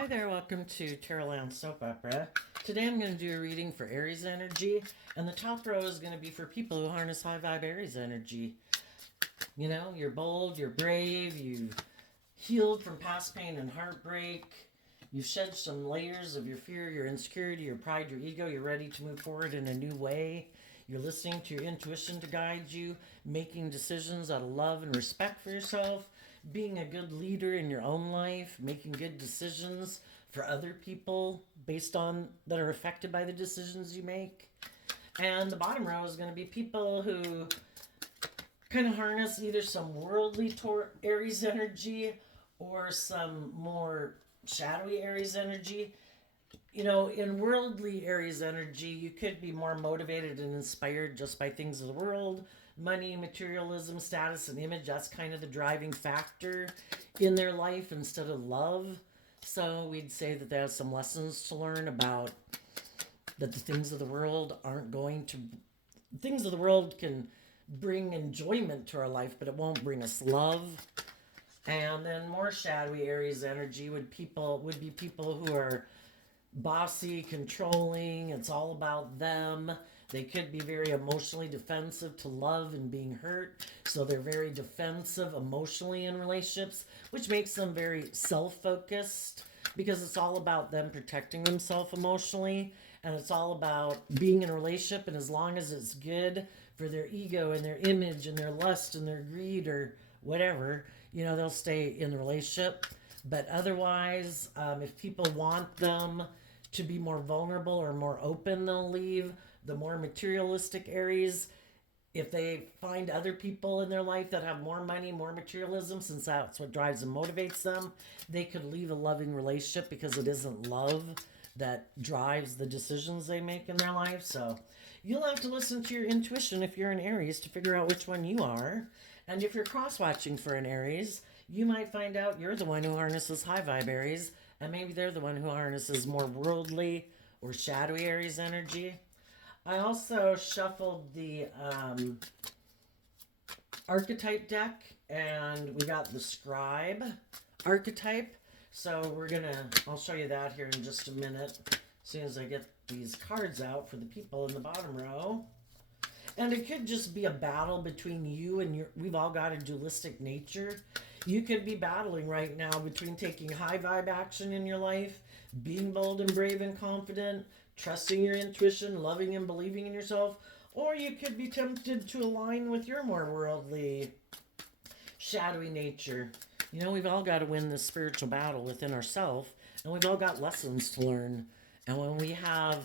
Hi there, welcome to Terraland Soap Opera. Today I'm going to do a reading for Aries energy, and the top row is going to be for people who harness high vibe Aries energy. You know, you're bold, you're brave, you've healed from past pain and heartbreak, you've shed some layers of your fear, your insecurity, your pride, your ego, you're ready to move forward in a new way. You're listening to your intuition to guide you, making decisions out of love and respect for yourself, being a good leader in your own life, making good decisions for other people based on that are affected by the decisions you make. And the bottom row is going to be people who kind of harness either some worldly Aries energy or some more shadowy Aries energy. You know, in worldly Aries energy, you could be more motivated and inspired just by things of the world, money, materialism, status, and image. That's kind of the driving factor in their life instead of love. So we'd say that they have some lessons to learn about that the things of the world aren't going to. Things of the world can bring enjoyment to our life, but it won't bring us love. And then more shadowy Aries energy would be people who are bossy, controlling. It's all about them. They could be very emotionally defensive to love and being hurt. So they're very defensive emotionally in relationships, which makes them very self focused because it's all about them protecting themselves emotionally. And it's all about being in a relationship. And as long as it's good for their ego and their image and their lust and their greed or whatever, you know, they'll stay in the relationship. But otherwise, if people want them to be more vulnerable or more open, they'll leave. The more materialistic Aries, if they find other people in their life that have more money, more materialism, since that's what drives and motivates them, they could leave a loving relationship because it isn't love that drives the decisions they make in their life. So you'll have to listen to your intuition if you're an Aries to figure out which one you are. And if you're cross-watching for an Aries, you might find out you're the one who harnesses high vibe Aries, and maybe they're the one who harnesses more worldly or shadowy Aries energy. I also shuffled the archetype deck, and we got the scribe archetype. So I'll show you that here in just a minute, as soon as I get these cards out for the people in the bottom row. And it could just be a battle between you and we've all got a dualistic nature. You could be battling right now between taking high vibe action in your life, being bold and brave and confident, trusting your intuition, loving and believing in yourself, or you could be tempted to align with your more worldly, shadowy nature. You know, we've all got to win this spiritual battle within ourselves, and we've all got lessons to learn. And when we have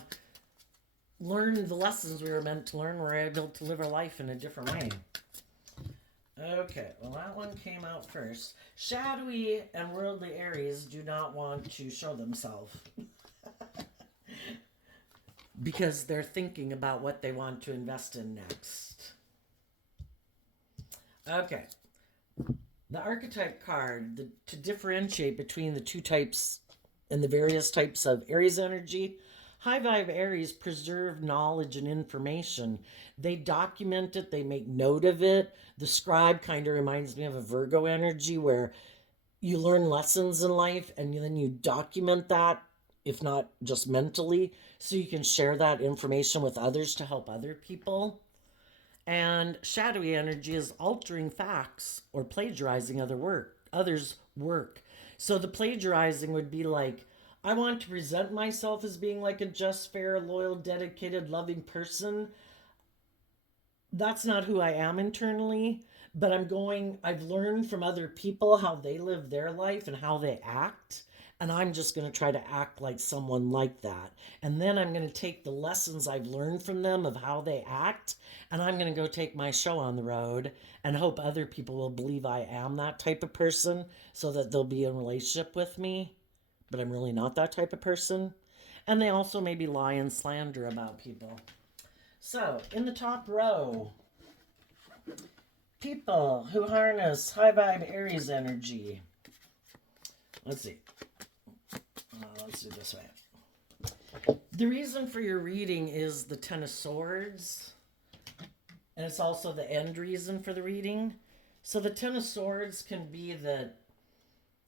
learned the lessons we were meant to learn, we're able to live our life in a different way. Okay, well, that one came out first. Shadowy and worldly Aries do not want to show themselves because they're thinking about what they want to invest in next. Okay, the archetype card, to differentiate between the two types and the various types of Aries energy. High vibe Aries preserve knowledge and information. They document it, they make note of it. The scribe kind of reminds me of a Virgo energy where you learn lessons in life and then you document that, if not just mentally, so you can share that information with others to help other people. And shadowy energy is altering facts or plagiarizing others' work. So the plagiarizing would be like, I want to present myself as being like a just, fair, loyal, dedicated, loving person. That's not who I am internally, but I've learned from other people how they live their life and how they act. And I'm just going to try to act like someone like that. And then I'm going to take the lessons I've learned from them of how they act, and I'm going to go take my show on the road and hope other people will believe I am that type of person so that they'll be in a relationship with me. But I'm really not that type of person. And they also maybe lie and slander about people. So, in the top row, people who harness high vibe Aries energy. Let's see. Let's do it this way. The reason for your reading is the Ten of Swords. And it's also the end reason for the reading. So the Ten of Swords can be that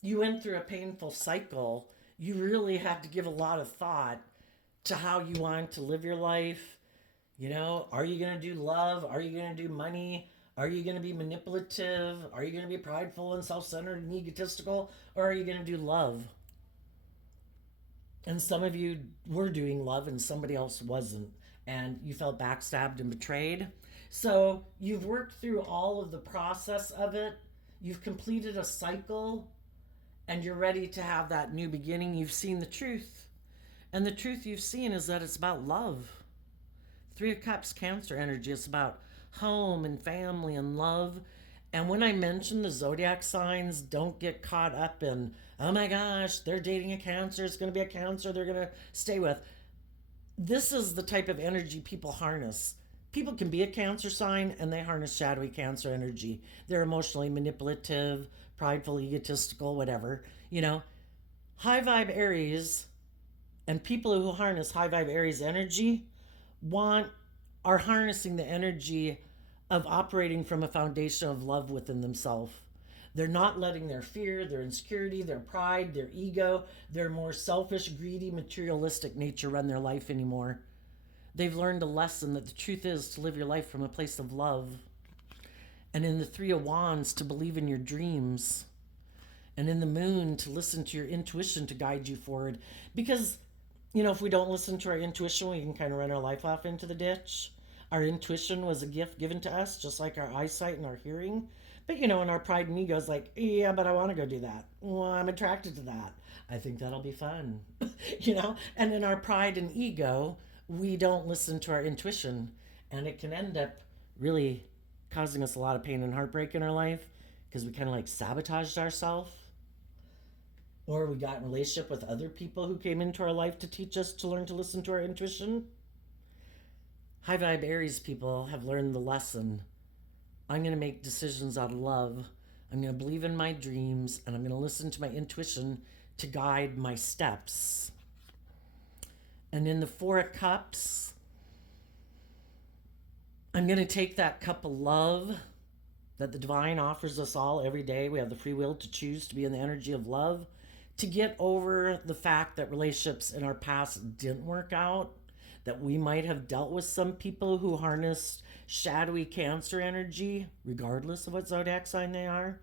you went through a painful cycle you really had to give a lot of thought to how you want to live your life. You know, are you going to do love? Are you going to do money? Are you going to be manipulative? Are you going to be prideful and self centered and egotistical? Or are you going to do love? And some of you were doing love and somebody else wasn't. And you felt backstabbed and betrayed. So you've worked through all of the process of it. You've completed a cycle and you're ready to have that new beginning. You've seen the truth. And the truth you've seen is that it's about love. Three of Cups, Cancer energy. It's about home and family and love. And when I mention the zodiac signs, don't get caught up in, oh my gosh, they're dating a Cancer. It's going to be a Cancer they're going to stay with. This is the type of energy people harness. People can be a Cancer sign and they harness shadowy Cancer energy. They're emotionally manipulative, prideful, egotistical, whatever. You know, high vibe Aries and people who harness high vibe Aries energy are harnessing the energy of operating from a foundation of love within themselves. They're not letting their fear, their insecurity, their pride, their ego, their more selfish, greedy, materialistic nature run their life anymore. They've learned a lesson that the truth is to live your life from a place of love. And in the Three of Wands, to believe in your dreams. And in the Moon, to listen to your intuition to guide you forward. Because, you know, if we don't listen to our intuition, we can kind of run our life off into the ditch. Our intuition was a gift given to us, just like our eyesight and our hearing. But, you know, in our pride and ego is like, yeah, but I want to go do that. Well, I'm attracted to that. I think that'll be fun. You know? And in our pride and ego, we don't listen to our intuition. And it can end up really causing us a lot of pain and heartbreak in our life because we kind of like sabotaged ourselves. Or we got in a relationship with other people who came into our life to teach us to learn to listen to our intuition. High vibe Aries people have learned the lesson. I'm going to make decisions out of love. I'm going to believe in my dreams and I'm going to listen to my intuition to guide my steps. And in the Four of Cups, I'm going to take that cup of love that the divine offers us all every day. We have the free will to choose to be in the energy of love, to get over the fact that relationships in our past didn't work out, that we might have dealt with some people who harnessed shadowy Cancer energy, regardless of what zodiac sign they are,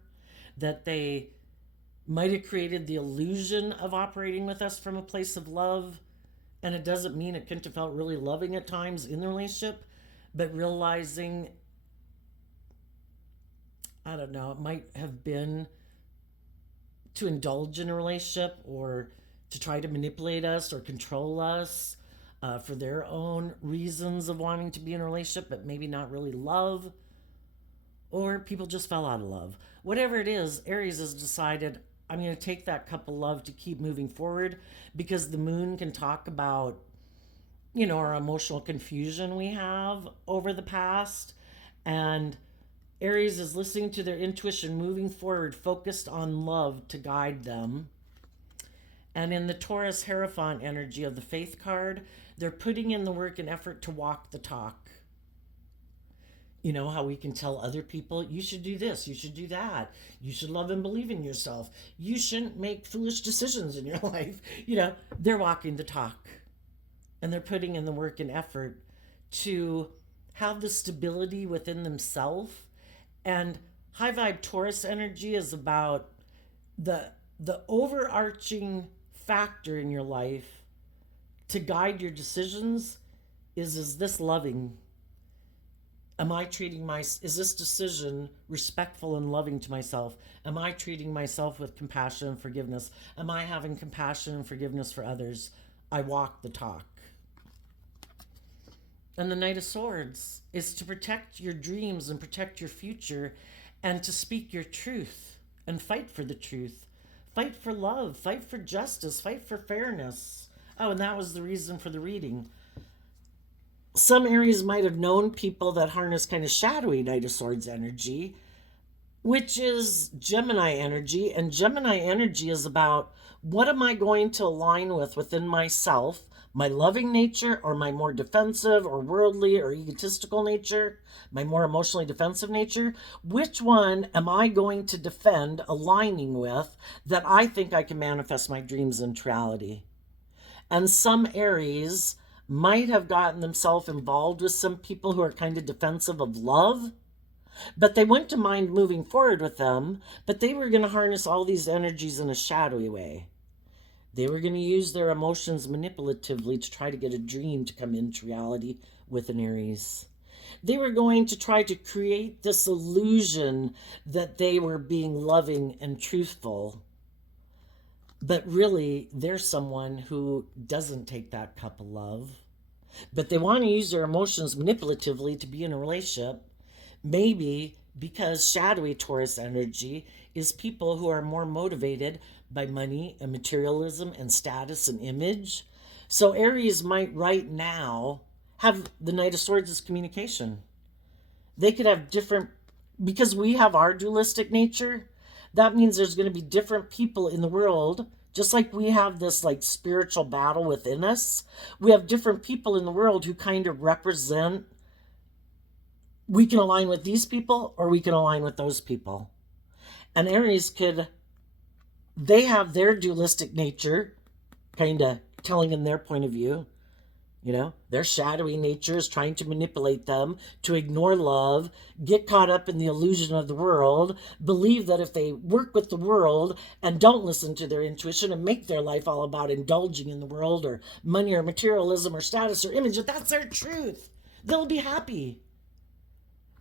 that they might have created the illusion of operating with us from a place of love. And it doesn't mean it couldn't have felt really loving at times in the relationship, but realizing, I don't know, it might have been to indulge in a relationship or to try to manipulate us or control us for their own reasons of wanting to be in a relationship, but maybe not really love. Or people just fell out of love. Whatever it is, Aries has decided, I'm going to take that cup of love to keep moving forward, because the Moon can talk about, you know, our emotional confusion we have over the past. And Aries is listening to their intuition, moving forward, focused on love to guide them. And in the Taurus Hierophant energy of the Faith card, they're putting in the work and effort to walk the talk. You know how we can tell other people, you should do this, you should do that, you should love and believe in yourself, you shouldn't make foolish decisions in your life. You know, they're walking the talk. And they're putting in the work and effort to have the stability within themselves. And high vibe Taurus energy is about the overarching factor in your life to guide your decisions is this loving? Is this decision respectful and loving to myself? Am I treating myself with compassion and forgiveness? Am I having compassion and forgiveness for others? I walk the talk. And the Knight of Swords is to protect your dreams and protect your future and to speak your truth and fight for the truth. Fight for love, fight for justice, fight for fairness. Oh, and that was the reason for the reading. Some Aries might have known people that harness kind of shadowy Knight of Swords energy, which is Gemini energy. And Gemini energy is about, what am I going to align with within myself, My loving nature or my more defensive or worldly or egotistical nature? My more emotionally defensive nature? Which one am I going to defend aligning with that I think I can manifest my dreams into reality? And some Aries might have gotten themselves involved with some people who are kind of defensive of love, but they wouldn't mind moving forward with them, but they were going to harness all these energies in a shadowy way. They were going to use their emotions manipulatively to try to get a dream to come into reality with an Aries. They were going to try to create this illusion that they were being loving and truthful. But really, they're someone who doesn't take that cup of love. But they want to use their emotions manipulatively to be in a relationship. Maybe because shadowy Taurus energy is people who are more motivated by money and materialism and status and image. So Aries might right now have the Knight of Swords as communication. They could have different, because we have our dualistic nature, that means there's going to be different people in the world. Just like we have this like spiritual battle within us, we have different people in the world who kind of represent, we can align with these people or we can align with those people. And Aries could, they have their dualistic nature kind of telling them their point of view. You know, their shadowy nature is trying to manipulate them to ignore love, get caught up in the illusion of the world, believe that if they work with the world and don't listen to their intuition and make their life all about indulging in the world or money or materialism or status or image, if that's their truth, they'll be happy.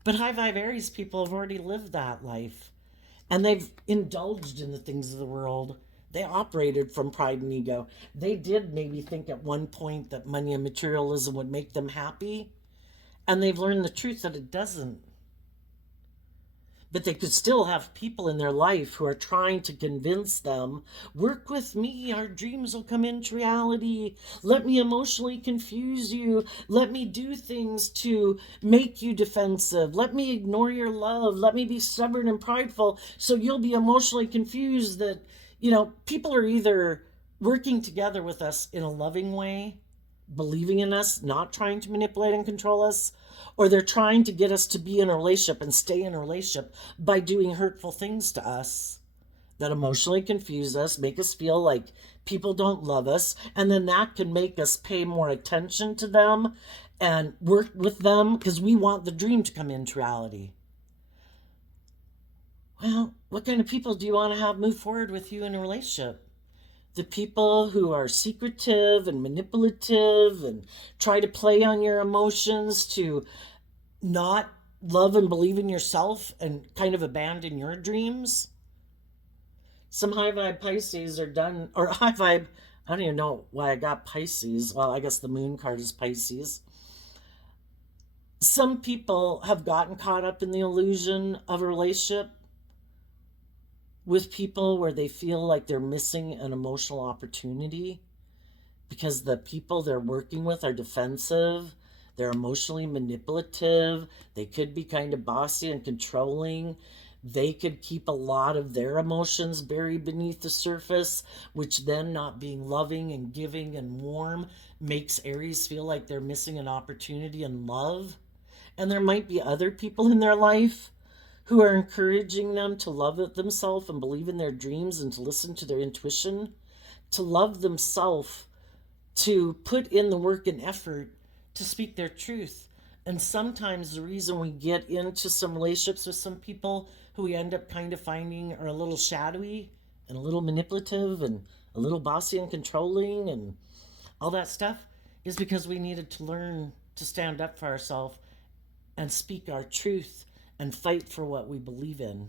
But high vibe Aries people have already lived that life and they've indulged in the things of the world. They operated from pride and ego. They did maybe think at one point that money and materialism would make them happy, and they've learned the truth that it doesn't. But they could still have people in their life who are trying to convince them, work with me, our dreams will come into reality. Let me emotionally confuse you. Let me do things to make you defensive. Let me ignore your love. Let me be stubborn and prideful so you'll be emotionally confused that, you know, people are either working together with us in a loving way, believing in us, not trying to manipulate and control us, or they're trying to get us to be in a relationship and stay in a relationship by doing hurtful things to us that emotionally confuse us, make us feel like people don't love us, and then that can make us pay more attention to them and work with them because we want the dream to come into reality. Well, what kind of people do you want to have move forward with you in a relationship? The people who are secretive and manipulative and try to play on your emotions to not love and believe in yourself and kind of abandon your dreams? Some high vibe Pisces are done, or high vibe, I don't even know why I got Pisces. Well, I guess the moon card is Pisces. Some people have gotten caught up in the illusion of a relationship with people where they feel like they're missing an emotional opportunity because the people they're working with are defensive, they're emotionally manipulative, they could be kind of bossy and controlling. They could keep a lot of their emotions buried beneath the surface, which then not being loving and giving and warm makes Aries feel like they're missing an opportunity in love. And there might be other people in their life who are encouraging them to love themselves and believe in their dreams and to listen to their intuition, to love themselves, to put in the work and effort to speak their truth. And sometimes the reason we get into some relationships with some people who we end up kind of finding are a little shadowy and a little manipulative and a little bossy and controlling and all that stuff is because we needed to learn to stand up for ourselves and speak our truth and fight for what we believe in.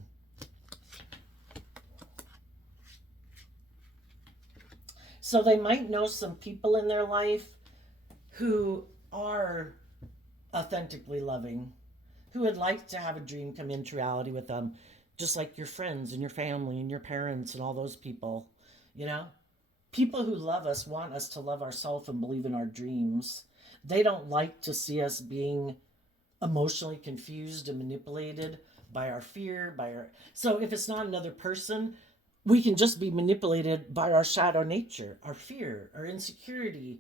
So they might know some people in their life who are authentically loving, who would like to have a dream come into reality with them, just like your friends and your family and your parents and all those people, you know? People who love us want us to love ourselves and believe in our dreams. They don't like to see us being emotionally confused and manipulated by our fear, by our... So if it's not another person, we can just be manipulated by our shadow nature, our fear, our insecurity,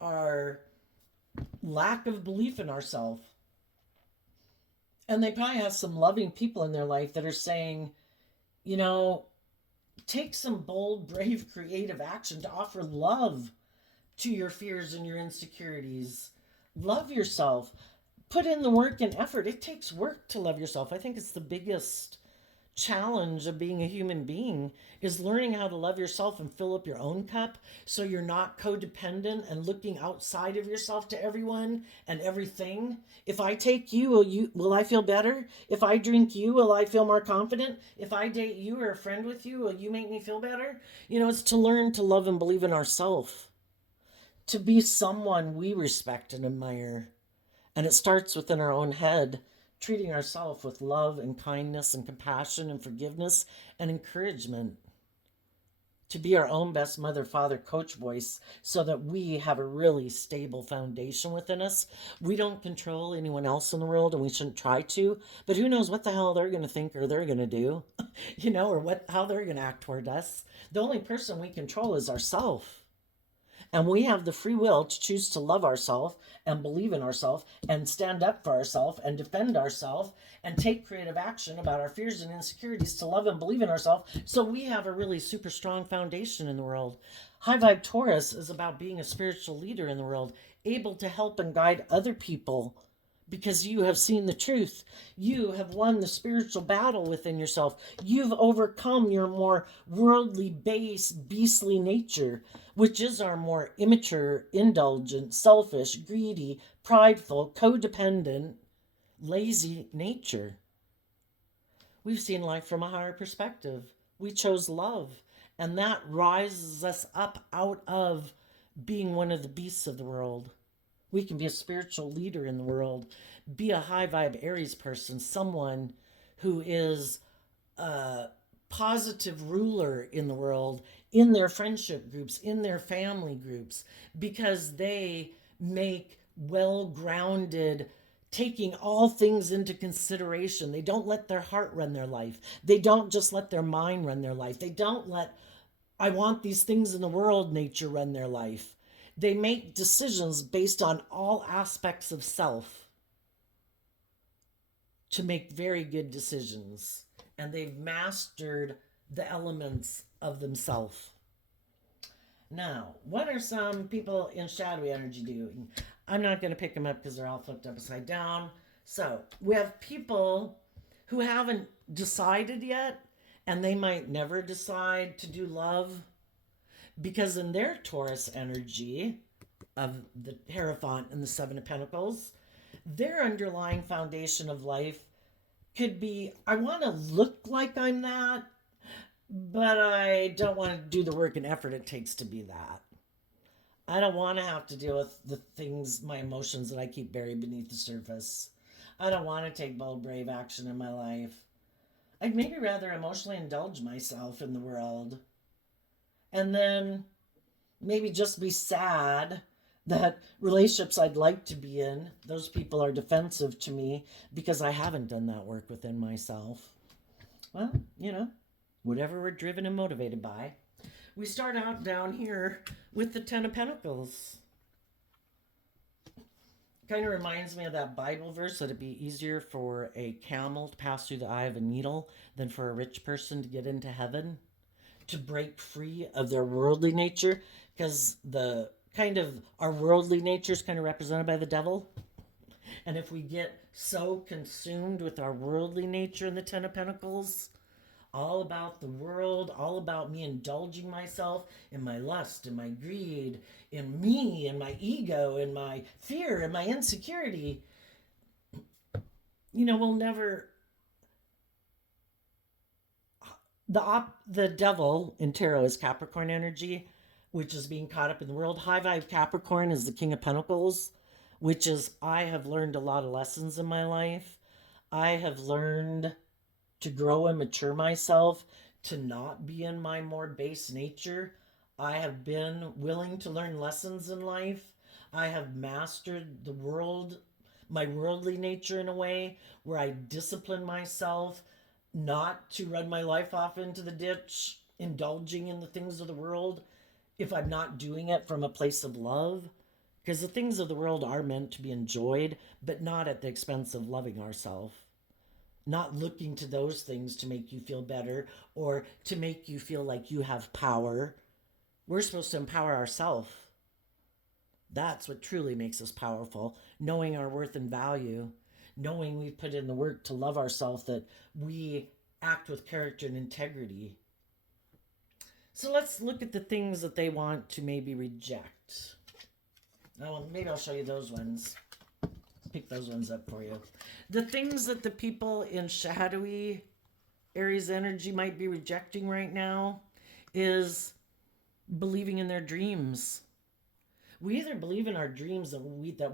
our lack of belief in ourselves. And they probably have some loving people in their life that are saying, you know, take some bold, brave, creative action to offer love to your fears and your insecurities. Love yourself. Put in the work and effort. It takes work to love yourself. I think it's the biggest challenge of being a human being is learning how to love yourself and fill up your own cup so you're not codependent and looking outside of yourself to everyone and everything. If I take you, will I feel better? If I drink you, will I feel more confident? If I date you or a friend with you, will you make me feel better? It's to learn to love and believe in ourselves, to be someone we respect and admire. And it starts within our own head, treating ourselves with love and kindness and compassion and forgiveness and encouragement. To be our own best mother, father, coach voice so that we have a really stable foundation within us. We don't control anyone else in the world and we shouldn't try to, but who knows what the hell they're going to think or they're going to do, or how they're going to act toward us. The only person we control is ourselves. And we have the free will to choose to love ourselves and believe in ourselves and stand up for ourselves and defend ourselves and take creative action about our fears and insecurities to love and believe in ourselves. So we have a really super strong foundation in the world. High Vibe Taurus is about being a spiritual leader in the world, able to help and guide other people because you have seen the truth. You have won the spiritual battle within yourself. You've overcome your more worldly based, beastly nature, which is our more immature, indulgent, selfish, greedy, prideful, codependent, lazy nature. We've seen life from a higher perspective. We chose love, and that rises us up out of being one of the beasts of the world. We can be a spiritual leader in the world, be a high vibe Aries person, someone who is a positive ruler in the world, in their friendship groups, in their family groups, because they make well grounded, taking all things into consideration. They don't let their heart run their life. They don't just let their mind run their life. They don't let, I want these things in the world, nature run their life. They make decisions based on all aspects of self to make very good decisions. And they've mastered the elements of themselves. Now, what are some people in shadowy energy doing? I'm not going to pick them up because they're all flipped upside down. So we have people who haven't decided yet, and they might never decide to do love because in their Taurus energy of the Hierophant and the Seven of Pentacles, their underlying foundation of life could be, I want to look like I'm that, but I don't want to do the work and effort it takes to be that. I don't want to have to deal with the things, my emotions that I keep buried beneath the surface. I don't want to take bold, brave action in my life. I'd maybe rather emotionally indulge myself in the world. And then maybe just be sad that relationships I'd like to be in, those people are defensive to me because I haven't done that work within myself. Well, whatever we're driven and motivated by. We start out down here with the Ten of Pentacles. Kind of reminds me of that Bible verse that it'd be easier for a camel to pass through the eye of a needle than for a rich person to get into heaven, to break free of their worldly nature, because our worldly nature is kind of represented by the devil. And if we get so consumed with our worldly nature in the Ten of Pentacles, all about the world, all about me indulging myself in my lust, in my greed, in me, in my ego, in my fear, in my insecurity, we'll never. The devil in tarot is Capricorn energy, which is being caught up in the world. High vibe Capricorn is the King of Pentacles, which is, I have learned a lot of lessons in my life. I have learned to grow and mature myself, to not be in my more base nature. I have been willing to learn lessons in life. I have mastered the world, my worldly nature in a way where I discipline myself not to run my life off into the ditch, indulging in the things of the world, if I'm not doing it from a place of love, Because the things of the world are meant to be enjoyed, but not at the expense of loving ourselves. Not looking to those things to make you feel better or to make you feel like you have power. We're supposed to empower ourselves. That's what truly makes us powerful, knowing our worth and value, knowing we've put in the work to love ourselves, that we act with character and integrity. So let's look at the things that they want to maybe reject. Oh, maybe I'll show you those ones. Pick those ones up for you. The things that the people in shadowy Aries energy might be rejecting right now is believing in their dreams. We either believe in our dreams that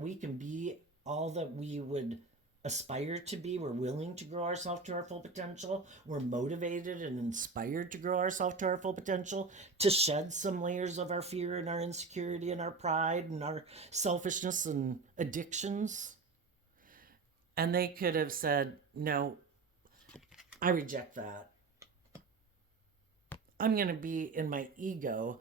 we can be all that we would aspire to be. We're willing to grow ourselves to our full potential. We're motivated and inspired to grow ourselves to our full potential, to shed some layers of our fear and our insecurity and our pride and our selfishness and addictions. And they could have said, no, I reject that. I'm going to be in my ego,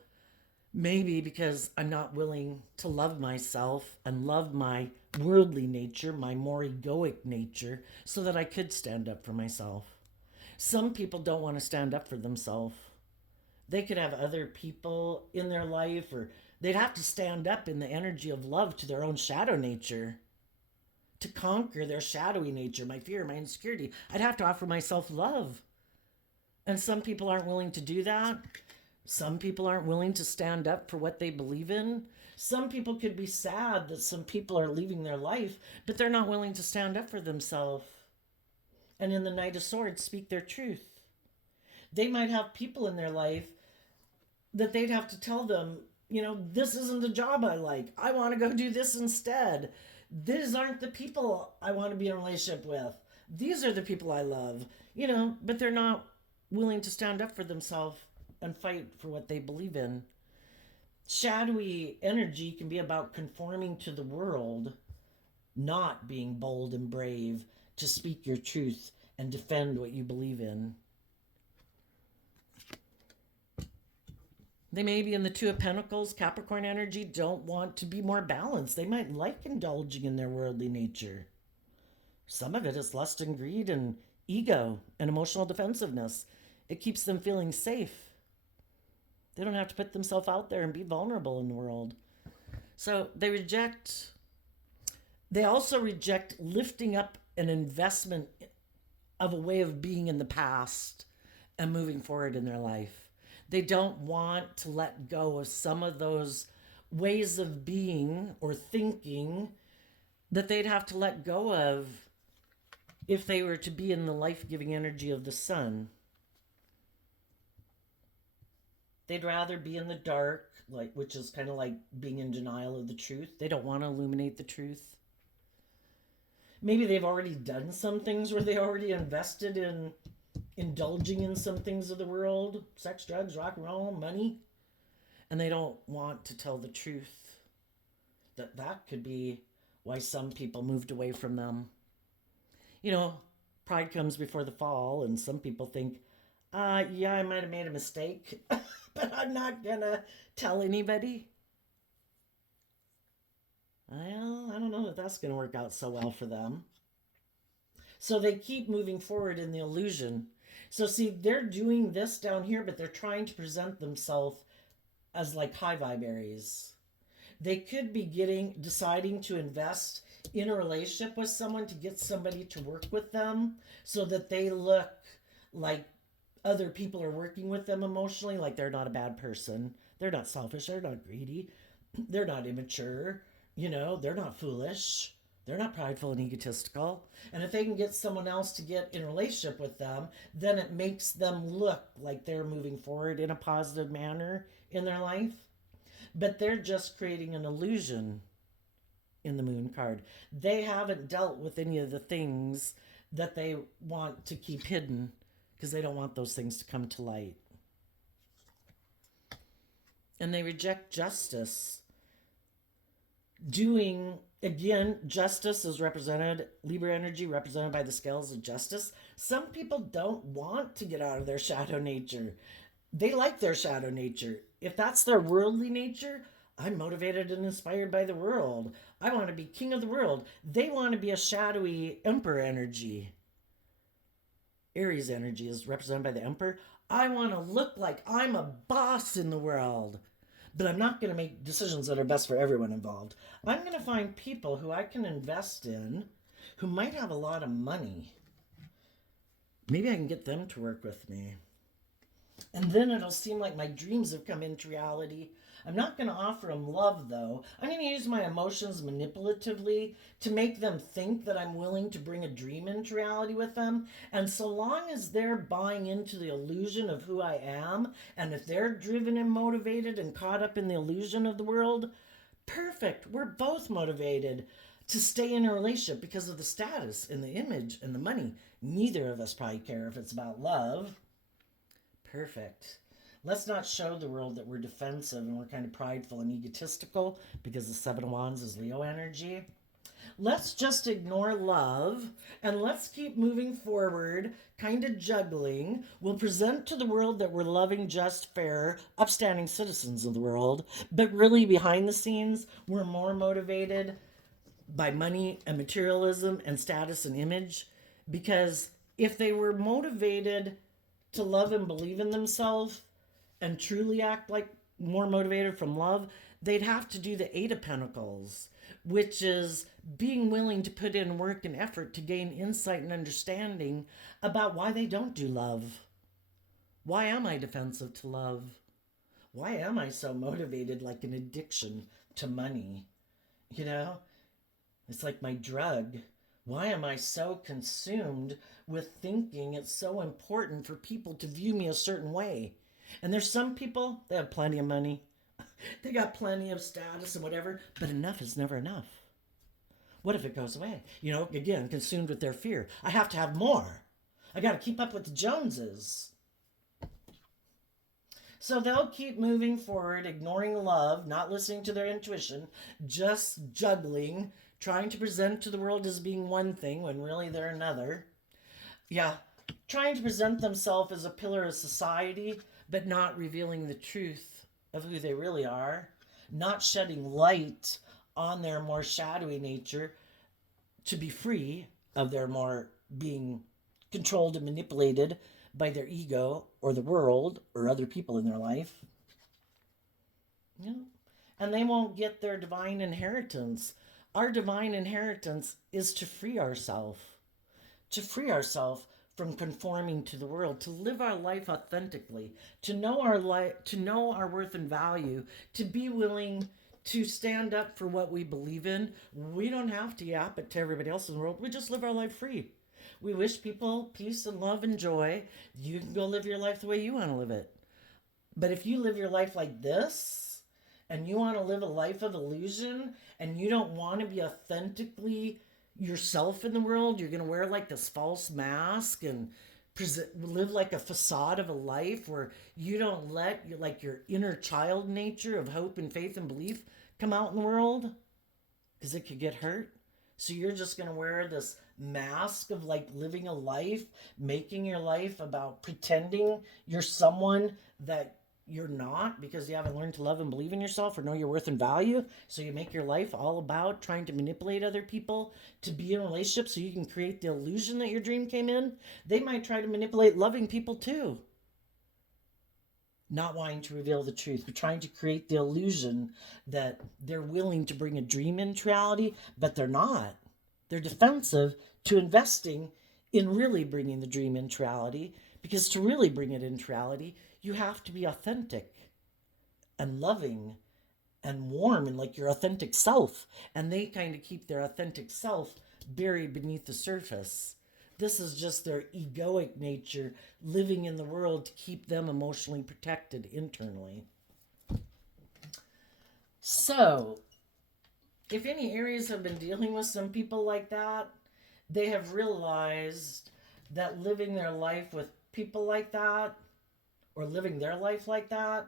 maybe because I'm not willing to love myself and love my worldly nature, my more egoic nature, so that I could stand up for myself. Some people don't want to stand up for themselves. They could have other people in their life, or they'd have to stand up in the energy of love to their own shadow nature to conquer their shadowy nature, my fear, my insecurity. I'd have to offer myself love. And some people aren't willing to do that. Some people aren't willing to stand up for what they believe in. Some people could be sad that some people are leaving their life, but they're not willing to stand up for themselves. And in the Knight of Swords, speak their truth. They might have people in their life that they'd have to tell them, this isn't the job I like. I want to go do this instead. These aren't the people I want to be in a relationship with. These are the people I love, but they're not willing to stand up for themselves and fight for what they believe in. Shadowy energy can be about conforming to the world, not being bold and brave to speak your truth and defend what you believe in. They may be in the Two of Pentacles. Capricorn energy don't want to be more balanced. They might like indulging in their worldly nature. Some of it is lust and greed and ego and emotional defensiveness. It keeps them feeling safe. They don't have to put themselves out there and be vulnerable in the world. So they also reject lifting up an investment of a way of being in the past and moving forward in their life. They don't want to let go of some of those ways of being or thinking that they'd have to let go of if they were to be in the life-giving energy of the sun. They'd rather be in the dark, which is kind of like being in denial of the truth. They don't want to illuminate the truth. Maybe they've already done some things where they already invested in indulging in some things of the world, sex, drugs, rock and roll, money, and they don't want to tell the truth. That could be why some people moved away from them. Pride comes before the fall, and some people think, yeah, I might have made a mistake, but I'm not gonna tell anybody. Well, I don't know that that's gonna work out so well for them. So they keep moving forward in the illusion. So see, they're doing this down here, but they're trying to present themselves as like high vibe Aries. They could be deciding to invest in a relationship with someone to get somebody to work with them so that they look like other people are working with them emotionally, like they're not a bad person. They're not selfish. They're not greedy. They're not immature. They're not foolish. They're not prideful and egotistical. And if they can get someone else to get in a relationship with them, then it makes them look like they're moving forward in a positive manner in their life. But they're just creating an illusion in the Moon card. They haven't dealt with any of the things that they want to keep hidden because they don't want those things to come to light. And they reject justice. Justice is represented, Libra energy represented by the scales of justice. Some people don't want to get out of their shadow nature. They like their shadow nature. If that's their worldly nature, I'm motivated and inspired by the world. I want to be king of the world. They want to be a shadowy emperor energy. Aries energy is represented by the emperor. I want to look like I'm a boss in the world, but I'm not going to make decisions that are best for everyone involved. I'm going to find people who I can invest in who might have a lot of money. Maybe I can get them to work with me. And then it'll seem like my dreams have come into reality. I'm not going to offer them love, though. I'm going to use my emotions manipulatively to make them think that I'm willing to bring a dream into reality with them. And so long as they're buying into the illusion of who I am, and if they're driven and motivated and caught up in the illusion of the world, perfect. We're both motivated to stay in a relationship because of the status and the image and the money. Neither of us probably care if it's about love. Perfect. Let's not show the world that we're defensive and we're kind of prideful and egotistical because the Seven of Wands is Leo energy. Let's just ignore love and let's keep moving forward, kind of juggling. We'll present to the world that we're loving, just, fair, upstanding citizens of the world, but really behind the scenes, we're more motivated by money and materialism and status and image, because if they were motivated to love and believe in themselves and truly act like more motivated from love, they'd have to do the Eight of Pentacles, which is being willing to put in work and effort to gain insight and understanding about why they don't do love. Why am I defensive to love? Why am I so motivated like an addiction to money? You know, it's like my drug. Why am I so consumed with thinking it's so important for people to view me a certain way? And there's some people, they have plenty of money, they got plenty of status and whatever, but enough is never enough. What if it goes away? You know, again, consumed with their fear. I have to have more. I got to keep up with the Joneses. So they'll keep moving forward, ignoring love, not listening to their intuition, just juggling, trying to present to the world as being one thing when really they're another. Yeah, trying to present themselves as a pillar of society, but not revealing the truth of who they really are, not shedding light on their more shadowy nature to be free of their more being controlled and manipulated by their ego or the world or other people in their life. Yeah. And they won't get their divine inheritance. Our divine inheritance is to free ourselves, from conforming to the world, to live our life authentically, to know our life, to know our worth and value, to be willing to stand up for what we believe in. We don't have to yap it to everybody else in the world. We just live our life free. We wish people peace and love and joy. You can go live your life the way you want to live it. But if you live your life like this, and you want to live a life of illusion, and you don't want to be authentically yourself in the world, you're going to wear like this false mask and live like a facade of a life where you don't let your inner child nature of hope and faith and belief come out in the world, because it could get hurt. So you're just going to wear this mask of like living a life, making your life about pretending you're someone that you're not, because you haven't learned to love and believe in yourself or know your worth and value. So you make your life all about trying to manipulate other people to be in a relationship so you can create the illusion that your dream came in. They might try to manipulate loving people too, not wanting to reveal the truth, but trying to create the illusion that they're willing to bring a dream into reality, but they're not. They're defensive to investing in really bringing the dream into reality, because to really bring it into reality, you have to be authentic and loving and warm and like your authentic self. And they kind of keep their authentic self buried beneath the surface. This is just their egoic nature living in the world to keep them emotionally protected internally. So, if any Aries have been dealing with some people like that, they have realized that living their life with people like that, or living their life like that,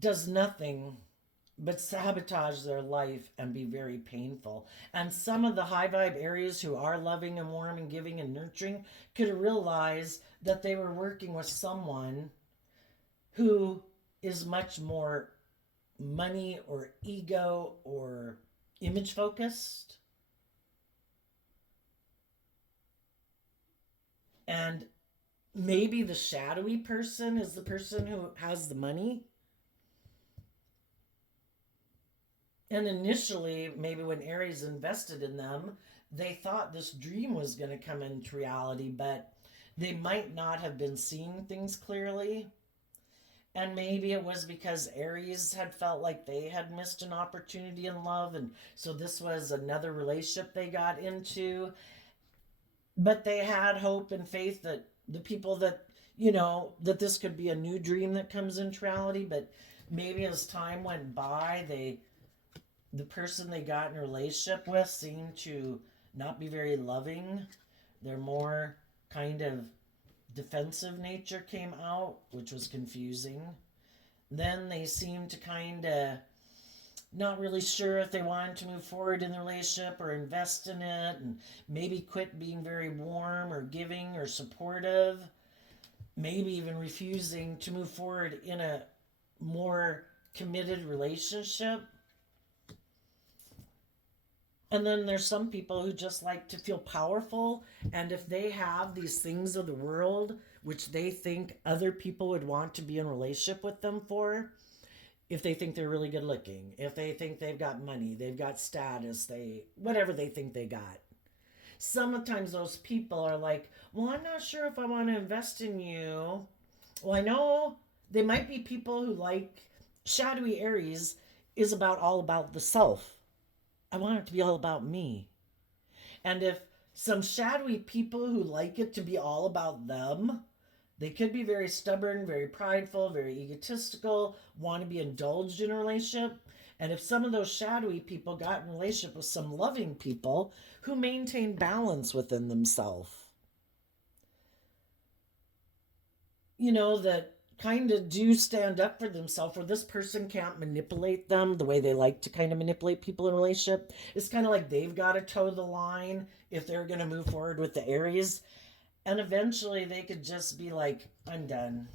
does nothing but sabotage their life and be very painful. And some of the high vibe Aries who are loving and warm and giving and nurturing could realize that they were working with someone who is much more money or ego or image focused. And maybe the shadowy person is the person who has the money. And initially, maybe when Aries invested in them, they thought this dream was going to come into reality, but they might not have been seeing things clearly. And maybe it was because Aries had felt like they had missed an opportunity in love. And so this was another relationship they got into. But they had hope and faith that the people that, that this could be a new dream that comes into reality. But maybe as time went by, the person they got in a relationship with seemed to not be very loving. Their more kind of defensive nature came out, which was confusing. Then they seemed to kind of not really sure if they wanted to move forward in the relationship or invest in it, and maybe quit being very warm or giving or supportive, maybe even refusing to move forward in a more committed relationship. And then there's some people who just like to feel powerful. And if they have these things of the world, which they think other people would want to be in a relationship with them for, if they think they're really good looking, if they think they've got money, they've got status, whatever they think they got. Sometimes those people are like, well, I'm not sure if I want to invest in you. Well, I know they might be people who like shadowy Aries is all about the self. I want it to be all about me. And if some shadowy people who like it to be all about them, they could be very stubborn, very prideful, very egotistical, want to be indulged in a relationship. And if some of those shadowy people got in a relationship with some loving people who maintain balance within themselves, that kind of do stand up for themselves, where this person can't manipulate them the way they like to kind of manipulate people in a relationship. It's kind of like they've got to toe the line if they're going to move forward with the Aries. And eventually they could just be like, I'm done.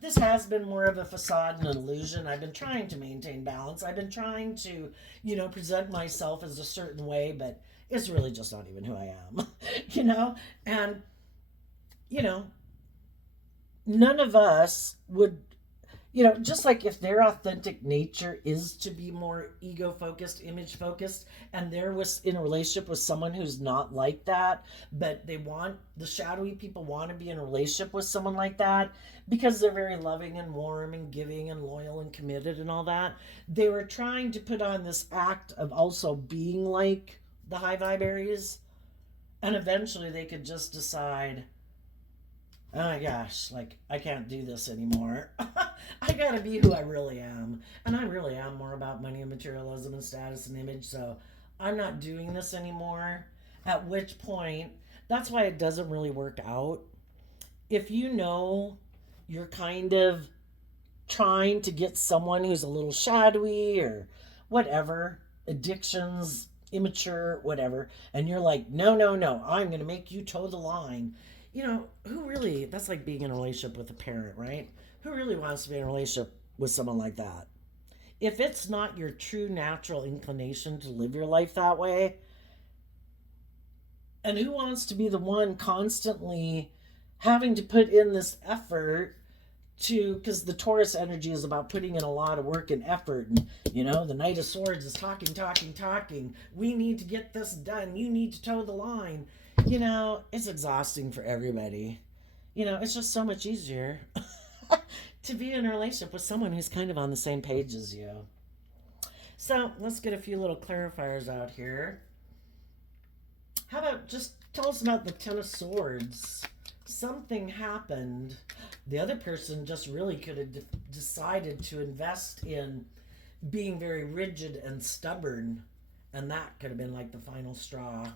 This has been more of a facade and an illusion. I've been trying to maintain balance. I've been trying to, present myself as a certain way, but it's really just not even who I am, And, you know, none of us would, just like if their authentic nature is to be more ego focused, image focused, and they're in a relationship with someone who's not like that, but the shadowy people want to be in a relationship with someone like that because they're very loving and warm and giving and loyal and committed and all that. They were trying to put on this act of also being like the high vibe Aries, and eventually they could just decide, oh my gosh, like I can't do this anymore. I gotta be who I really am. And I really am more about money and materialism and status and image, so I'm not doing this anymore. At which point, that's why it doesn't really work out. If you're kind of trying to get someone who's a little shadowy or whatever, addictions, immature, whatever, and you're like, no, no, no, I'm going to make you toe the line. Who really, that's like being in a relationship with a parent, right? Who really wants to be in a relationship with someone like that? If it's not your true natural inclination to live your life that way, and who wants to be the one constantly having to put in this effort because the Taurus energy is about putting in a lot of work and effort. And, the Knight of Swords is talking, talking, talking. We need to get this done. You need to toe the line. It's exhausting for everybody. It's just so much easier to be in a relationship with someone who's kind of on the same page as you. So let's get a few little clarifiers out here. How about just tell us about the Ten of Swords? Something happened. The other person just really could have decided to invest in being very rigid and stubborn, and that could have been like the final straw.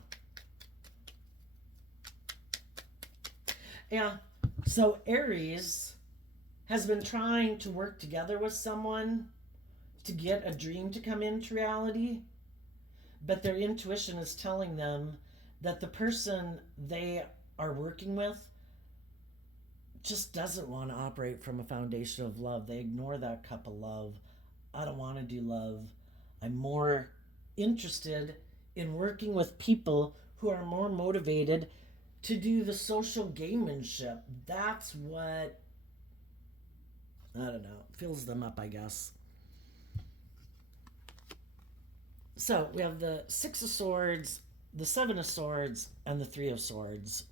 Yeah. So Aries has been trying to work together with someone to get a dream to come into reality, but their intuition is telling them that the person they are working with just doesn't want to operate from a foundation of love. They ignore that cup of love. I don't want to do love. I'm more interested in working with people who are more motivated to do the social gamemanship. That's what, I don't know, fills them up, I guess. So we have the Six of Swords, the Seven of Swords, and the Three of Swords.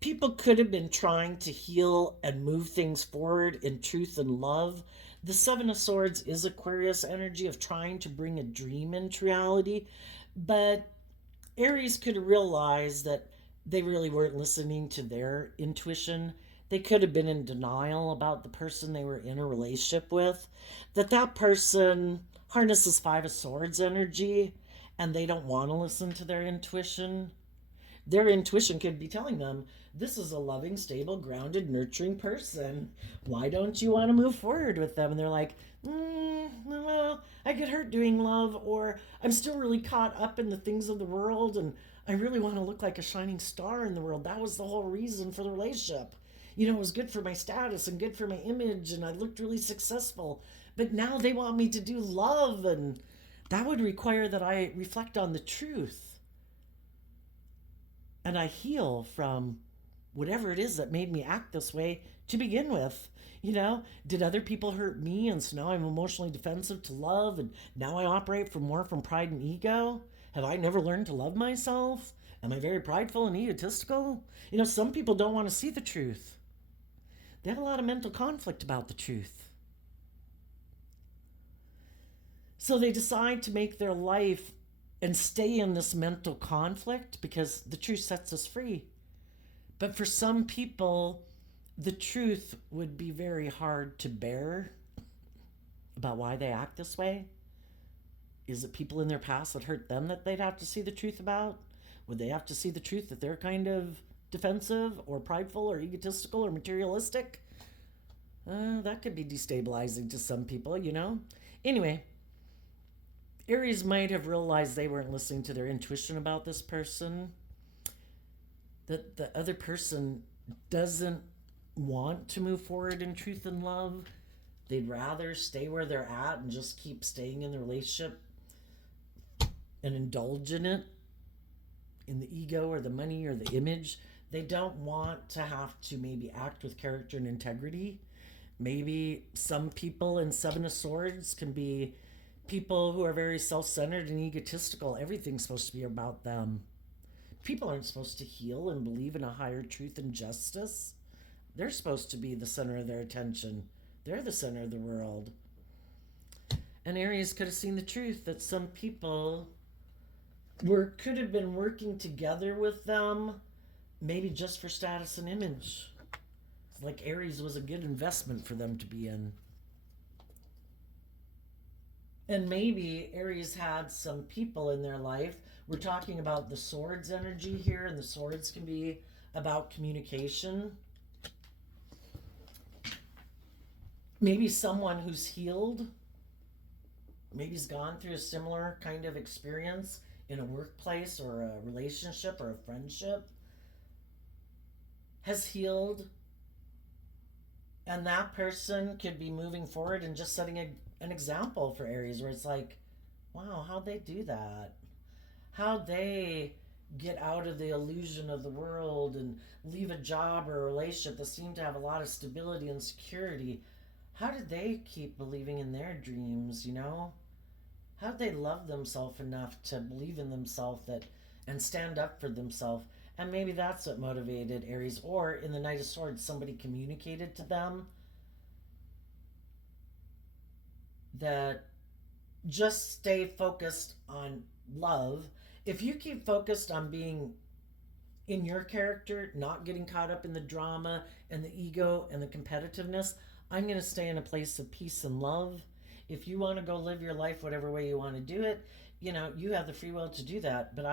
People could have been trying to heal and move things forward in truth and love. The Seven of Swords is Aquarius energy of trying to bring a dream into reality, but Aries could have realized that they really weren't listening to their intuition. They could have been in denial about the person they were in a relationship with, that person harnesses Five of Swords energy and they don't want to listen to their intuition. Their intuition could be telling them, this is a loving, stable, grounded, nurturing person. Why don't you want to move forward with them? And they're like, well, I get hurt doing love, or I'm still really caught up in the things of the world, and I really want to look like a shining star in the world. That was the whole reason for the relationship. You know, it was good for my status and good for my image, and I looked really successful. But now they want me to do love, and that would require that I reflect on the truth. And I heal from whatever it is that made me act this way to begin with. You know, did other people hurt me? And so now I'm emotionally defensive to love, and now I operate from pride and ego? Have I never learned to love myself? Am I very prideful and egotistical? You know, some people don't want to see the truth. They have a lot of mental conflict about the truth. So they decide to make their life and stay in this mental conflict because the truth sets us free. But for some people, the truth would be very hard to bear about why they act this way. Is it people in their past that hurt them that they'd have to see the truth about? Would they have to see the truth that they're kind of defensive or prideful or egotistical or materialistic? That could be destabilizing to some people, you know? Anyway, Aries might have realized they weren't listening to their intuition about this person, that the other person doesn't want to move forward in truth and love. They'd rather stay where they're at and just keep staying in the relationship and indulge in it, in the ego or the money or the image. They don't want to have to maybe act with character and integrity. Maybe some people in Seven of Swords can be people who are very self-centered and egotistical. Everything's supposed to be about them. People aren't supposed to heal and believe in a higher truth and justice. They're supposed to be the center of their attention. They're the center of the world. And Aries could have seen the truth that some people could have been working together with them, maybe just for status and image. It's like Aries was a good investment for them to be in. And maybe Aries had some people in their life. We're talking about the swords energy here, and the swords can be about communication. Maybe someone who's healed, maybe's gone through a similar kind of experience in a workplace or a relationship or a friendship, has healed, and that person could be moving forward and just setting an example for Aries, where it's like, wow, how'd they do that? How'd they get out of the illusion of the world and leave a job or a relationship that seemed to have a lot of stability and security? How did they keep believing in their dreams, you know? How did they love themselves enough to believe in themselves and stand up for themselves? And maybe that's what motivated Aries. Or in the Knight of Swords, somebody communicated to them that just stay focused on love. If you keep focused on being in your character, not getting caught up in the drama and the ego and the competitiveness, I'm going to stay in a place of peace and love. If you want to go live your life whatever way you want to do it, you know, you have the free will to do that. But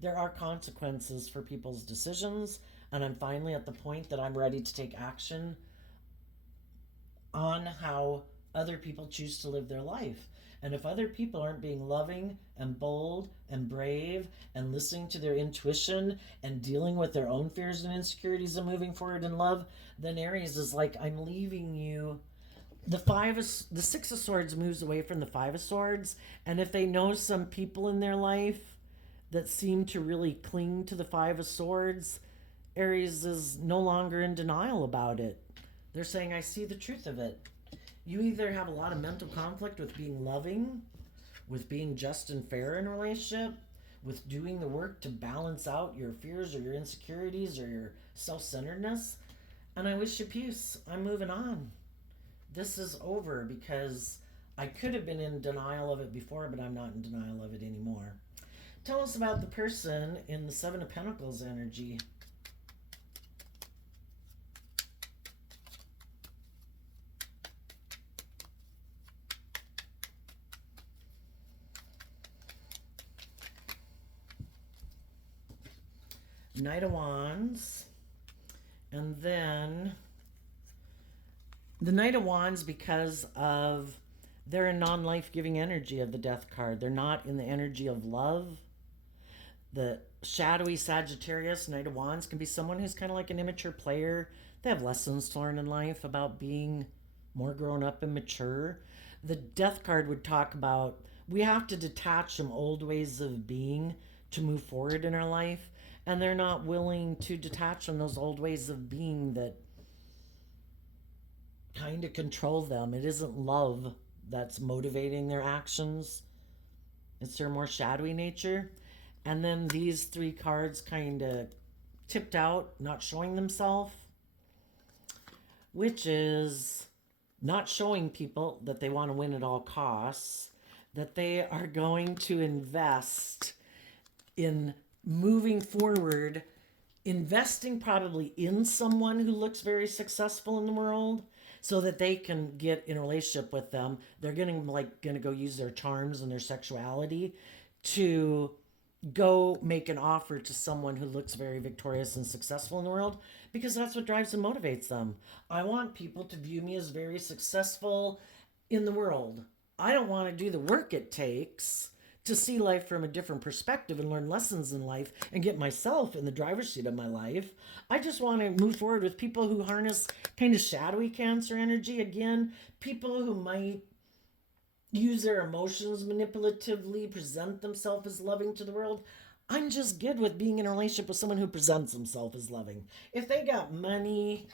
there are consequences for people's decisions. And I'm finally at the point that I'm ready to take action on how other people choose to live their life. And if other people aren't being loving and bold and brave and listening to their intuition and dealing with their own fears and insecurities and moving forward in love, then Aries is like, I'm leaving you. The Six of Swords moves away from the Five of Swords, and if they know some people in their life that seem to really cling to the Five of Swords, Aries is no longer in denial about it. They're saying, I see the truth of it. You either have a lot of mental conflict with being loving, with being just and fair in a relationship, with doing the work to balance out your fears or your insecurities or your self centeredness. And I wish you peace. I'm moving on. This is over because I could have been in denial of it before, but I'm not in denial of it anymore. Tell us about the person in the Seven of Pentacles energy. Knight of Wands. And then the Knight of Wands, because of they're a non-life giving energy of the Death card. They're not in the energy of love. The shadowy Sagittarius, Knight of Wands, can be someone who's kind of like an immature player. They have lessons to learn in life about being more grown up and mature. The Death card would talk about we have to detach from old ways of being to move forward in our life. And they're not willing to detach from those old ways of being that kind of control them. It isn't love that's motivating their actions, it's their more shadowy nature. And then these three cards kind of tipped out, not showing themselves, which is not showing people that they want to win at all costs, that they are going to invest in moving forward, investing probably in someone who looks very successful in the world so that they can get in a relationship with them. They're gonna go use their charms and their sexuality to go make an offer to someone who looks very victorious and successful in the world, because that's what drives and motivates them. I want people to view me as very successful in the world. I don't want to do the work it takes to see life from a different perspective and learn lessons in life and get myself in the driver's seat of my life. I just want to move forward with people who harness kind of shadowy Cancer energy. Again, people who might use their emotions manipulatively, present themselves as loving to the world. I'm just good with being in a relationship with someone who presents himself as loving. If they got money,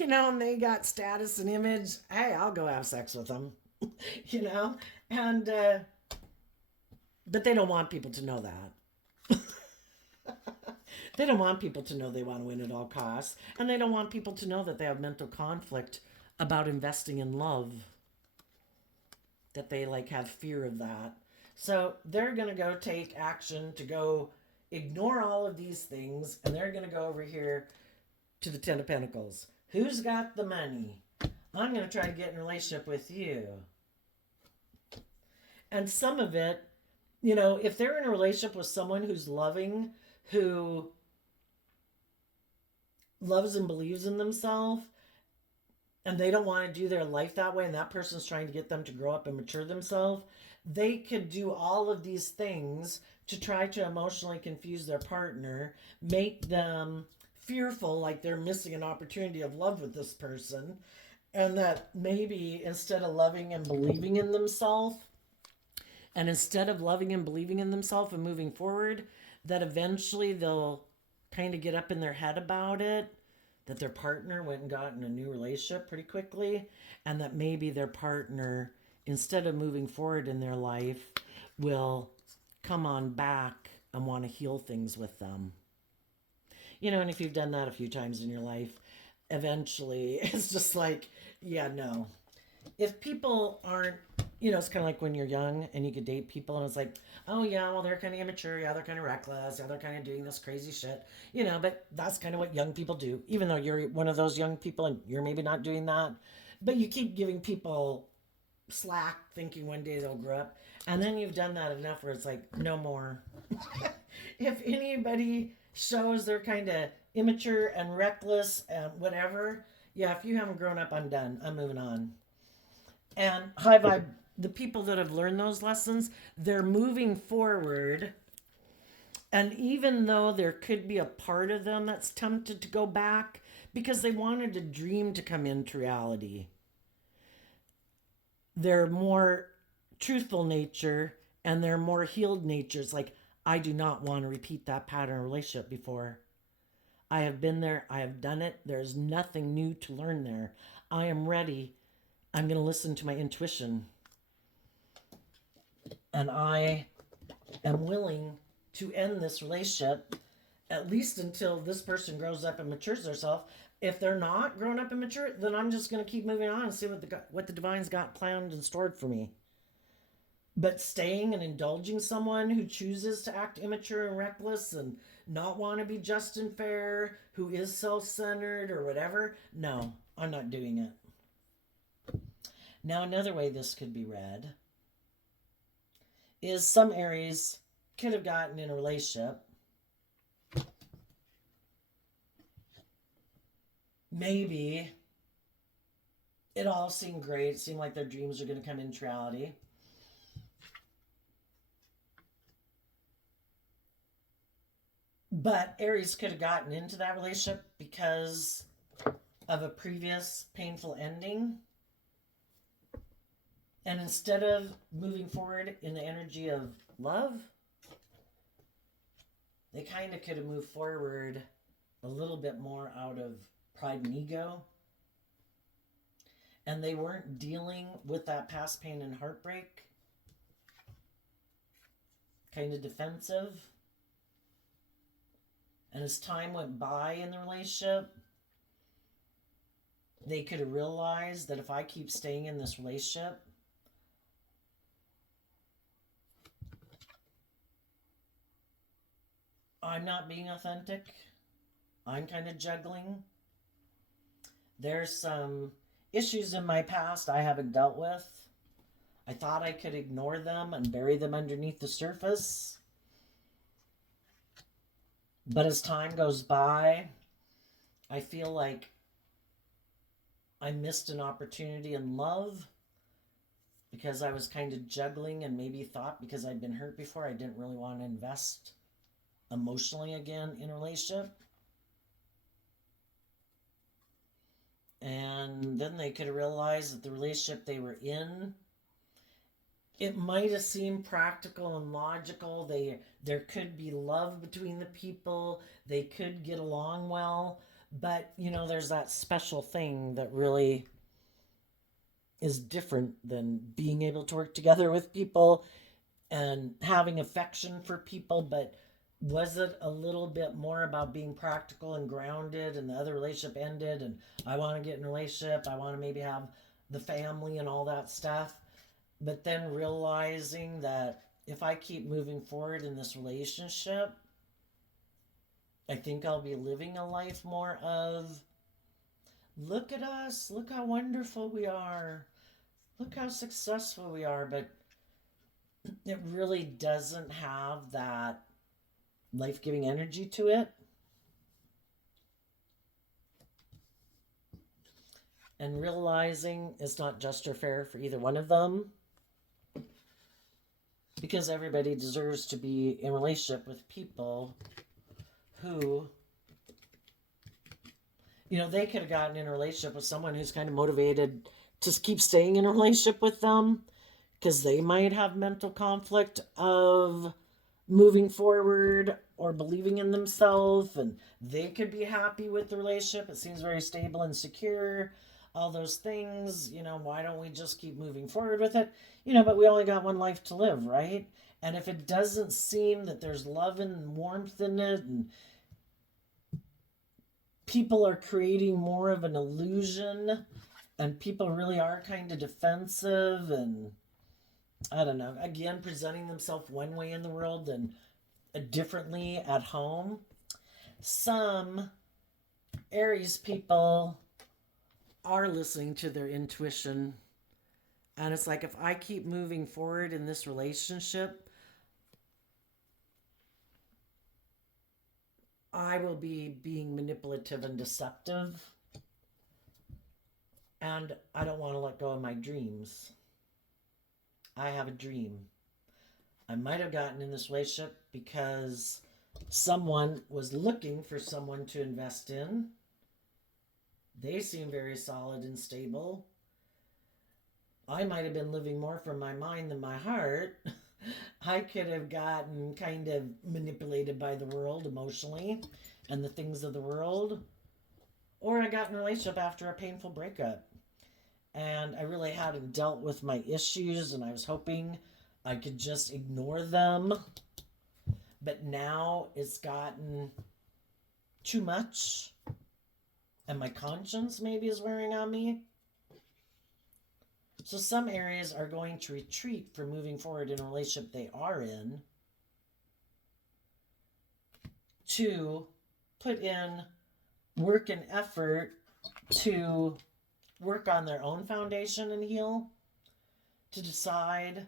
and they got status and image, hey, I'll go have sex with them, and but they don't want people to know that. They don't want people to know they want to win at all costs. And they don't want people to know that they have mental conflict about investing in love. That they have fear of that. So they're going to go take action to go ignore all of these things. And they're going to go over here to the Ten of Pentacles. Who's got the money? I'm going to try to get in a relationship with you. And some of it, if they're in a relationship with someone who's loving, who loves and believes in themselves, and they don't want to do their life that way, and that person's trying to get them to grow up and mature themselves, they could do all of these things to try to emotionally confuse their partner, make them fearful like they're missing an opportunity of love with this person, and that maybe instead of loving and believing in themselves, and instead of loving and believing in themselves and moving forward, that eventually they'll kind of get up in their head about it, that their partner went and got in a new relationship pretty quickly, and that maybe their partner, instead of moving forward in their life, will come on back and want to heal things with them. And if you've done that a few times in your life, eventually it's just like, yeah, no. If people aren't, it's kind of like when you're young and you could date people and it's like, oh yeah, well, they're kind of immature. Yeah, they're kind of reckless. Yeah, they're kind of doing this crazy shit. But that's kind of what young people do. Even though you're one of those young people and you're maybe not doing that. But you keep giving people slack thinking one day they'll grow up. And then you've done that enough where it's like, no more. If anybody shows they're kind of immature and reckless and whatever, yeah, if you haven't grown up, I'm done. I'm moving on. And high vibe the people that have learned those lessons, they're moving forward. And even though there could be a part of them that's tempted to go back because they wanted a dream to come into reality, they're more truthful nature and they're more healed natures. Like, I do not want to repeat that pattern of relationship before. I have been there. I have done it. There's nothing new to learn there. I am ready. I'm going to listen to my intuition. And I am willing to end this relationship, at least until this person grows up and matures themselves. If they're not grown up and mature, then I'm just going to keep moving on and see what the divine's got planned and stored for me. But staying and indulging someone who chooses to act immature and reckless and not want to be just and fair, who is self-centered or whatever, no, I'm not doing it. Now, another way this could be read is some Aries could have gotten in a relationship. Maybe it all seemed great. It seemed like their dreams are going to come into reality. But Aries could have gotten into that relationship because of a previous painful ending. And instead of moving forward in the energy of love, they kind of could have moved forward a little bit more out of pride and ego. And they weren't dealing with that past pain and heartbreak. Kind of defensive. And as time went by in the relationship, they could have realized that if I keep staying in this relationship, I'm not being authentic. I'm kind of juggling. There's some issues in my past I haven't dealt with. I thought I could ignore them and bury them underneath the surface. But as time goes by, I feel like I missed an opportunity in love because I was kind of juggling and maybe thought because I'd been hurt before, I didn't really want to invest emotionally again in a relationship. And then they could have realized that the relationship they were in, it might have seemed practical and logical. There could be love between the people. They could get along well. But, there's that special thing that really is different than being able to work together with people and having affection for people. But was it a little bit more about being practical and grounded, and the other relationship ended and I want to get in a relationship, I want to maybe have the family and all that stuff, but then realizing that if I keep moving forward in this relationship, I think I'll be living a life more of, look at us, look how wonderful we are, look how successful we are, but it really doesn't have that life-giving energy to it. And realizing it's not just or fair for either one of them, because everybody deserves to be in relationship with people who, they could have gotten in a relationship with someone who's kind of motivated to keep staying in a relationship with them because they might have mental conflict of moving forward or believing in themselves, and they could be happy with the relationship. It seems very stable and secure, all those things. Why don't we just keep moving forward with it? But we only got one life to live, right? And if it doesn't seem that there's love and warmth in it, and people are creating more of an illusion, and people really are kind of defensive and, I don't know, again, presenting themselves one way in the world and differently at home. Some Aries people are listening to their intuition. And it's like, if I keep moving forward in this relationship, I will be being manipulative and deceptive. And I don't want to let go of my dreams. I have a dream. I might have gotten in this relationship because someone was looking for someone to invest in. They seem very solid and stable. I might have been living more from my mind than my heart. I could have gotten kind of manipulated by the world emotionally and the things of the world. Or I got in a relationship after a painful breakup. And I really hadn't dealt with my issues, and I was hoping I could just ignore them. But now it's gotten too much, and my conscience maybe is wearing on me. So some areas are going to retreat from moving forward in a relationship they are in to put in work and effort to work on their own foundation and heal, to decide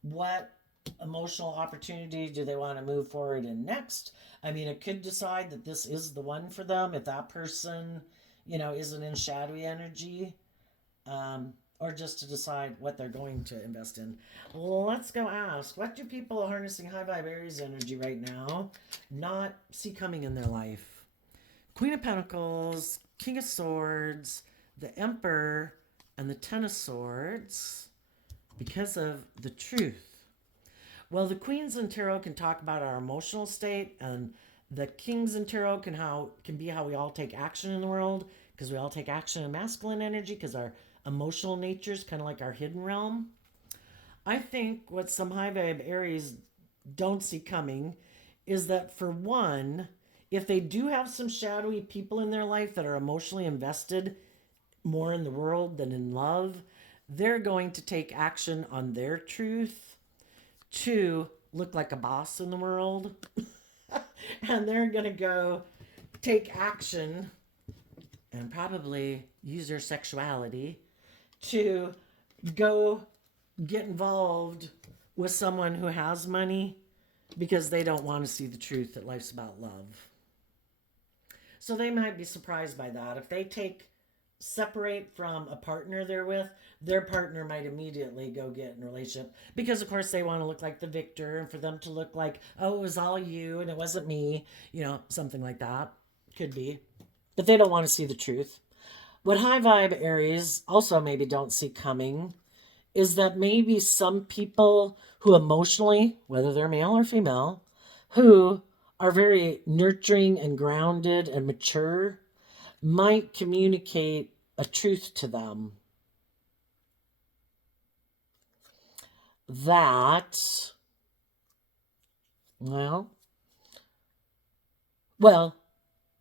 what emotional opportunity do they want to move forward in next. I mean, it could decide that this is the one for them if that person, isn't in shadowy energy, or just to decide what they're going to invest in. Let's go ask, what do people harnessing high vibe Aries energy right now not see coming in their life? Queen of Pentacles, King of Swords, the Emperor, and the Ten of Swords, because of the truth. Well, the Queens in Tarot can talk about our emotional state, and the Kings in Tarot can be how we all take action in the world, because we all take action in masculine energy, because our emotional nature is kind of like our hidden realm. I think what some high vibe Aries don't see coming is that, for one, if they do have some shadowy people in their life that are emotionally invested more in the world than in love, they're going to take action on their truth to look like a boss in the world. And they're going to go take action and probably use their sexuality to go get involved with someone who has money because they don't want to see the truth that life's about love. So they might be surprised by that. If they separate from a partner they're with, their partner might immediately go get in a relationship because, of course, they want to look like the victor, and for them to look like, oh, it was all you and it wasn't me, something like that. Could be. But they don't want to see the truth. What high vibe Aries also maybe don't see coming is that maybe some people who emotionally, whether they're male or female, who are very nurturing and grounded and mature, might communicate a truth to them that, well,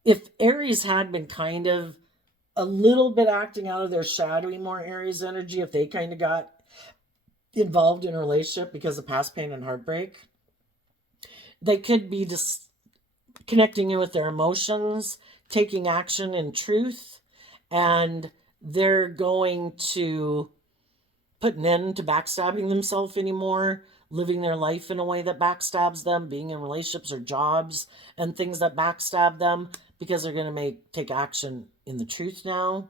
if Aries had been kind of a little bit acting out of their shadowy, more Aries energy, if they kind of got involved in a relationship because of past pain and heartbreak, they could be just connecting with their emotions, taking action in truth, and they're going to put an end to backstabbing themselves anymore, living their life in a way that backstabs them, being in relationships or jobs and things that backstab them, because they're going to take action in the truth now.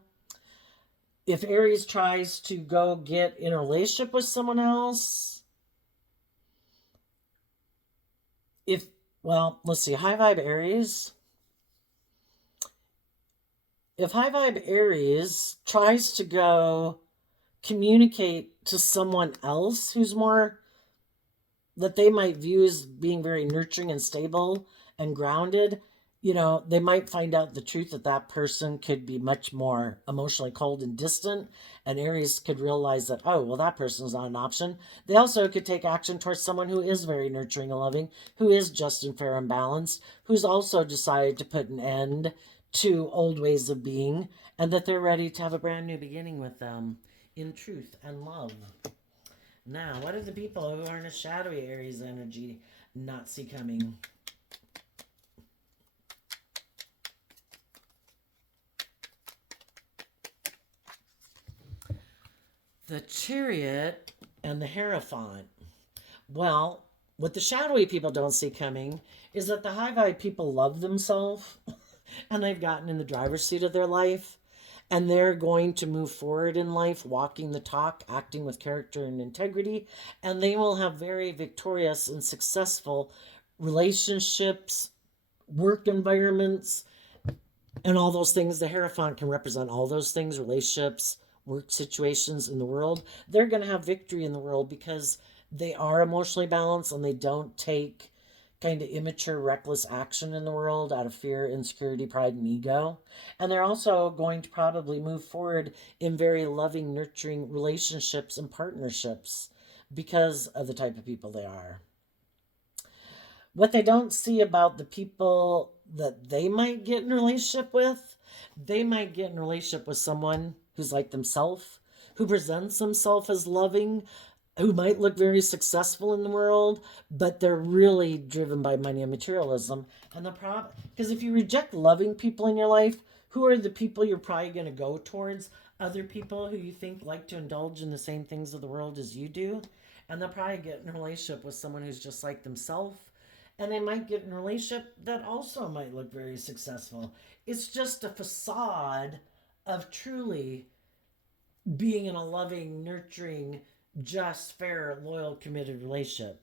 If Aries tries to go get in a relationship with someone else, let's see, high vibe Aries. If high vibe Aries tries to go communicate to someone else who's more, that they might view as being very nurturing and stable and grounded, they might find out the truth that person could be much more emotionally cold and distant, and Aries could realize that, oh, well, that person's not an option. They also could take action towards someone who is very nurturing and loving, who is just and fair and balanced, who's also decided to put an end to old ways of being, and that they're ready to have a brand new beginning with them in truth and love. Now, what do the people who are in a shadowy Aries energy not see coming? The Chariot and the Hierophant. Well, what the shadowy people don't see coming is that the high vibe people love themselves and they've gotten in the driver's seat of their life. and they're going to move forward in life, walking the talk, acting with character and integrity, and they will have very victorious and successful relationships, work environments, and all those things. The Hierophant can represent all those things, relationships, work situations in the world. They're going to have victory in the world because they are emotionally balanced and they don't take kind of immature, reckless action in the world out of fear, insecurity, pride, and ego. And they're also going to probably move forward in very loving, nurturing relationships and partnerships because of the type of people they are. What they don't see about the people that they might get in a relationship with, they might get in a relationship with someone who's like themselves, who presents themselves as loving, who might look very successful in the world, but they're really driven by money and materialism. And the problem, because if you reject loving people in your life, who are the people you're probably going to go towards? Other people who you think like to indulge in the same things of the world as you do. And they'll probably get in a relationship with someone who's just like themselves. And they might get in a relationship that also might look very successful. It's just a facade of truly being in a loving, nurturing, just, fair, loyal, committed relationship.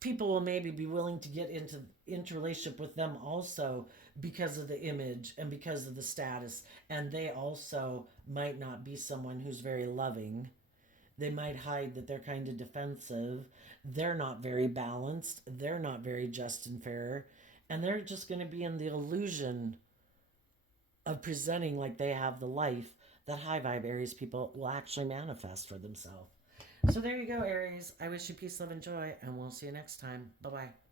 People will maybe be willing to get into relationship with them also because of the image and because of the status, and they also might not be someone who's very loving. They might hide that they're kind of defensive. They're not very balanced. They're not very just and fair. And they're just going to be in the illusion of presenting like they have the life that high vibe Aries people will actually manifest for themselves. So there you go, Aries. I wish you peace, love, and joy, and we'll see you next time. Bye bye.